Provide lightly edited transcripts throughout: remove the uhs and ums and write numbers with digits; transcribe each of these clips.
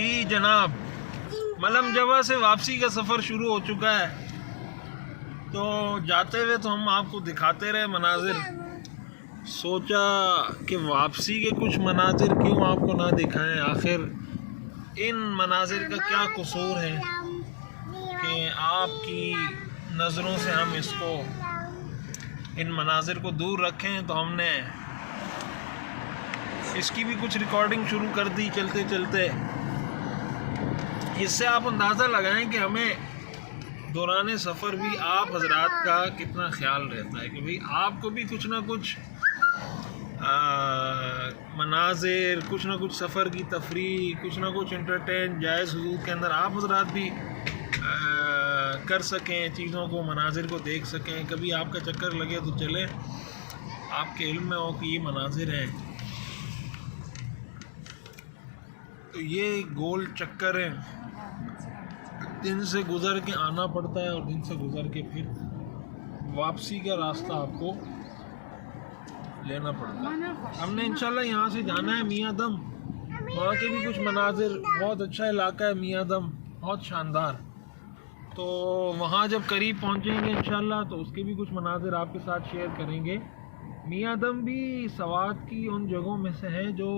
جی جناب، ملم جوا سے واپسی کا سفر شروع ہو چکا ہے، تو جاتے ہوئے تو ہم آپ کو دکھاتے رہے مناظر. سوچا کہ واپسی کے کچھ مناظر کیوں آپ کو نہ دکھائیں. آخر ان مناظر کا کیا قصور ہے کہ آپ کی نظروں سے ہم ان مناظر کو دور رکھیں. تو ہم نے اس کی بھی کچھ ریکارڈنگ شروع کر دی چلتے چلتے. اس سے آپ اندازہ لگائیں کہ ہمیں دوران سفر بھی آپ حضرات کا کتنا خیال رہتا ہے کہ بھئی آپ کو بھی کچھ نہ کچھ مناظر، کچھ نہ کچھ سفر کی تفریح، کچھ نہ کچھ انٹرٹین جائز حدود کے اندر آپ حضرات بھی کر سکیں، چیزوں کو، مناظر کو دیکھ سکیں. کبھی آپ کا چکر لگے تو چلے، آپ کے علم میں ہو کہ یہ مناظر ہیں. تو یہ گول چکر ہیں، دن سے گزر کے آنا پڑتا ہے اور دن سے گزر کے پھر واپسی کا راستہ آپ کو لینا پڑتا ہے. ہم نے انشاءاللہ یہاں سے جانا ہے میاں دم. وہاں کے بھی کچھ مناظر، بہت اچھا علاقہ ہے میاں دم، بہت شاندار. تو وہاں جب قریب پہنچیں گے انشاءاللہ تو اس کے بھی کچھ مناظر آپ کے ساتھ شیئر کریں گے. میاں دم بھی سوات کی ان جگہوں میں سے ہے جو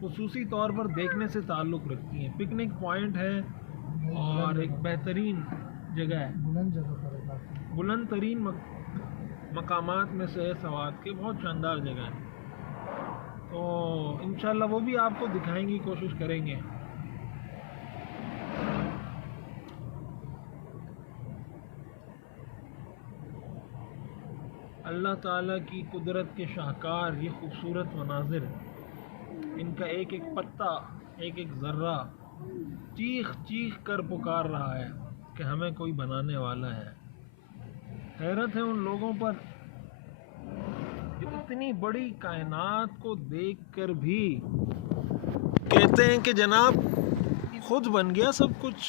خصوصی طور پر دیکھنے سے تعلق رکھتی ہیں. پکنک پوائنٹ ہے اور ایک بہترین جگہ ہے، بلند ترین مقامات میں سے ہے سوات کے. بہت شاندار جگہ ہے. تو انشاءاللہ وہ بھی آپ کو دکھائیں گے، کوشش کریں گے. اللہ تعالیٰ کی قدرت کے شاہکار یہ خوبصورت مناظر، ان کا ایک ایک پتا، ایک ایک ذرہ چیخ چیخ کر پکار رہا ہے کہ ہمیں کوئی بنانے والا ہے. حیرت ہے ان لوگوں پر جو اتنی بڑی کائنات کو دیکھ کر بھی کہتے ہیں کہ جناب خود بن گیا سب کچھ،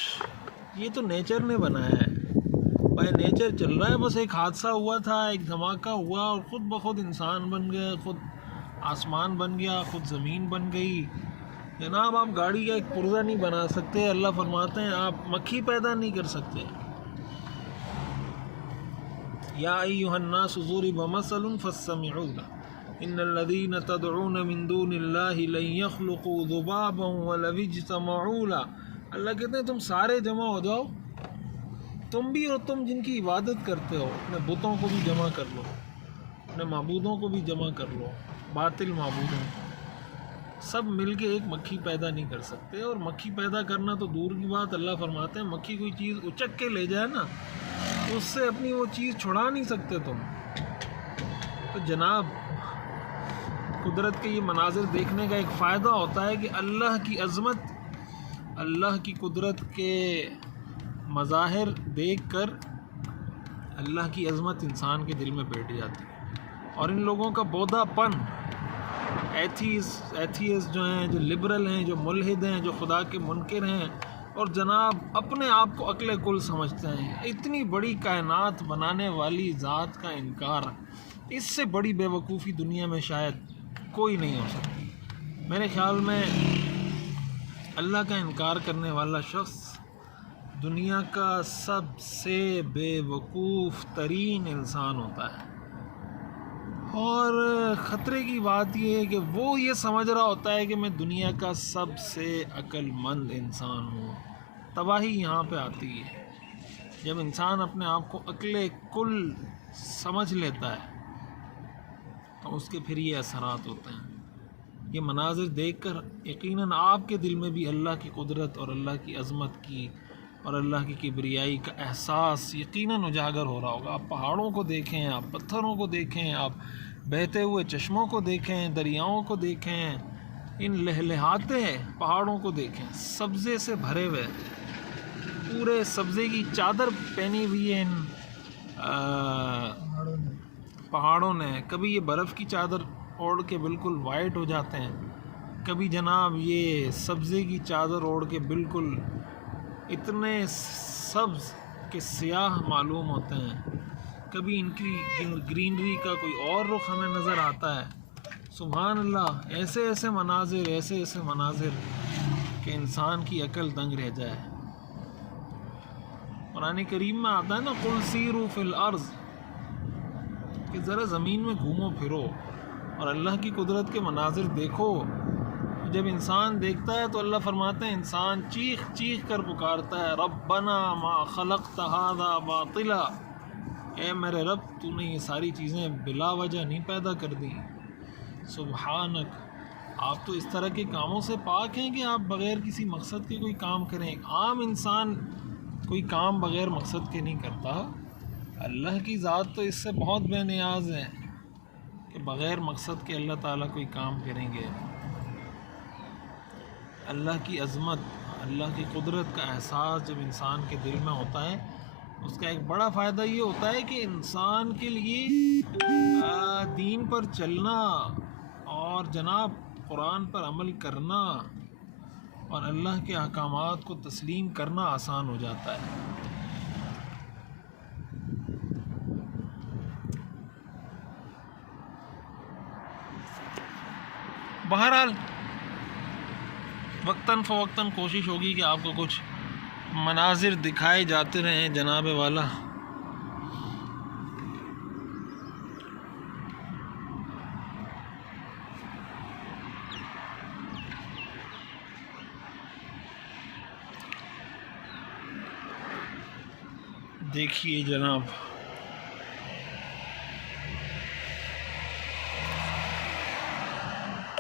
یہ تو نیچر نے بنایا ہے، بائی نیچر چل رہا ہے. بس ایک حادثہ ہوا تھا، ایک دھماکہ ہوا اور خود بخود انسان بن گئے، خود آسمان بن گیا، خود زمین بن گئی. جناب آپ گاڑی کا ایک پرزہ نہیں بنا سکتے. اللہ فرماتے ہیں آپ مکھی پیدا نہیں کر سکتے. یا ایھا الناس ضرب مثل فاستمعوا له ان الذين تدعون من دون الله لن يخلقوا ذبابا ولو اجتمعوا له. اللہ کہتے ہیں تم سارے جمع ہو جاؤ، تم بھی اور تم جن کی عبادت کرتے ہو، اپنے بتوں کو بھی جمع کر لو، اپنے معبودوں کو بھی جمع کر لو، باطل معبودوں، سب مل کے ایک مکھی پیدا نہیں کر سکتے. اور مکھی پیدا کرنا تو دور کی بات، اللہ فرماتے ہیں مکھی کوئی چیز اچک کے لے جائے نا، اس سے اپنی وہ چیز چھڑا نہیں سکتے تم. تو جناب قدرت کے یہ مناظر دیکھنے کا ایک فائدہ ہوتا ہے کہ اللہ کی عظمت، اللہ کی قدرت کے مظاہر دیکھ کر اللہ کی عظمت انسان کے دل میں بیٹھ جاتی ہے. اور ان لوگوں کا بودھا پن، ایتھیسٹ جو ہیں، جو لبرل ہیں، جو ملحد ہیں، جو خدا کے منکر ہیں اور جناب اپنے آپ کو عقل کل سمجھتے ہیں، اتنی بڑی کائنات بنانے والی ذات کا انکار، اس سے بڑی بے وقوفی دنیا میں شاید کوئی نہیں ہو سکتی. میرے خیال میں اللہ کا انکار کرنے والا شخص دنیا کا سب سے بے وقوف ترین انسان ہوتا ہے. اور خطرے کی بات یہ ہے کہ وہ یہ سمجھ رہا ہوتا ہے کہ میں دنیا کا سب سے عقل مند انسان ہوں. تباہی یہاں پہ آتی ہے جب انسان اپنے آپ کو عقل کل سمجھ لیتا ہے، تو اس کے پھر یہ اثرات ہوتے ہیں. یہ مناظر دیکھ کر یقیناً آپ کے دل میں بھی اللہ کی قدرت اور اللہ کی عظمت کی اور اللہ کی کبریائی کا احساس یقیناً اجاگر ہو رہا ہوگا. آپ پہاڑوں کو دیکھیں، آپ پتھروں کو دیکھیں، آپ بہتے ہوئے چشموں کو دیکھیں، دریاؤں کو دیکھیں، ان لہلہاتے پہاڑوں کو دیکھیں، سبزے سے بھرے ہوئے، پورے سبزے کی چادر پہنی ہوئی ہے ان پہاڑوں نے. کبھی یہ برف کی چادر اوڑھ کے بالکل وائٹ ہو جاتے ہیں، کبھی جناب یہ سبزے کی چادر اوڑھ کے بالکل اتنے سبز کہ سیاہ معلوم ہوتے ہیں، کبھی ان کی گرینری کا کوئی اور رخ ہمیں نظر آتا ہے. سبحان اللہ، ایسے ایسے مناظر کہ انسان کی عقل دنگ رہ جائے۔ قرآن کریم میں آتا ہے نا قل سیروا فی الارض، کہ ذرا زمین میں گھومو پھرو اور اللہ کی قدرت کے مناظر دیکھو۔ جب انسان دیکھتا ہے تو اللہ فرماتے ہیں انسان چیخ چیخ کر پکارتا ہے ربنا ما خلقت ھذا باطلا، اے میرے رب تو نے یہ ساری چیزیں بلا وجہ نہیں پیدا کر دی، سبحانک، آپ تو اس طرح کے کاموں سے پاک ہیں کہ آپ بغیر کسی مقصد کے کوئی کام کریں۔ عام انسان کوئی کام بغیر مقصد کے نہیں کرتا، اللہ کی ذات تو اس سے بہت بے نیاز ہے کہ بغیر مقصد کے اللہ تعالیٰ کوئی کام کریں گے۔ اللہ کی عظمت، اللہ کی قدرت کا احساس جب انسان کے دل میں ہوتا ہے، اس کا ایک بڑا فائدہ یہ ہوتا ہے کہ انسان کے لیے دین پر چلنا اور جناب قرآن پر عمل کرنا اور اللہ کے احکامات کو تسلیم کرنا آسان ہو جاتا ہے۔ بہرحال وقتاً فوقتاً کوشش ہوگی کہ آپ کو کچھ مناظر دکھائے جاتے رہیں جناب والا۔ دیکھیے جناب